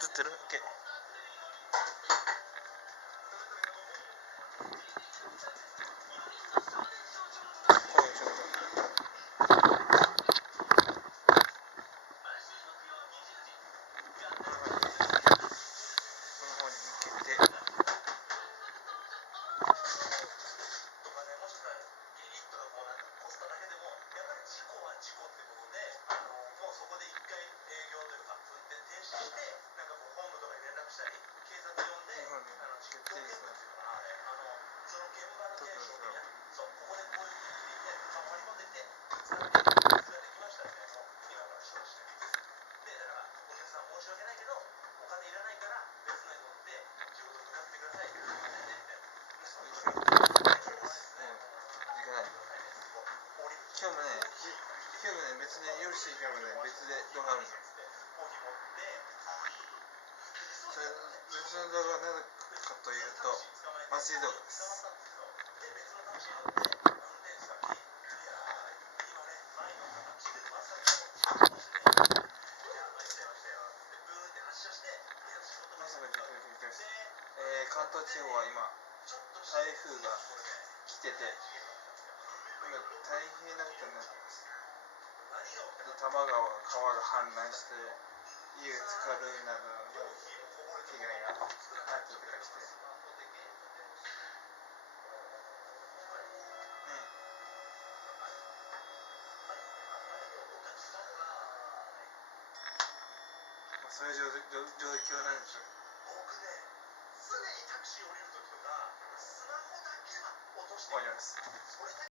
映ってる？ OK。今日もね、別で夜7時からもね、別で動画あるんですよ。それ別の動画は何かというと、祭り動画です。関東地方は今、台風が来てて、今大変なことになってます。多摩川が氾濫して、家が浸かるなどの被害があったりとかして、そういう状況なんですよ。終わります。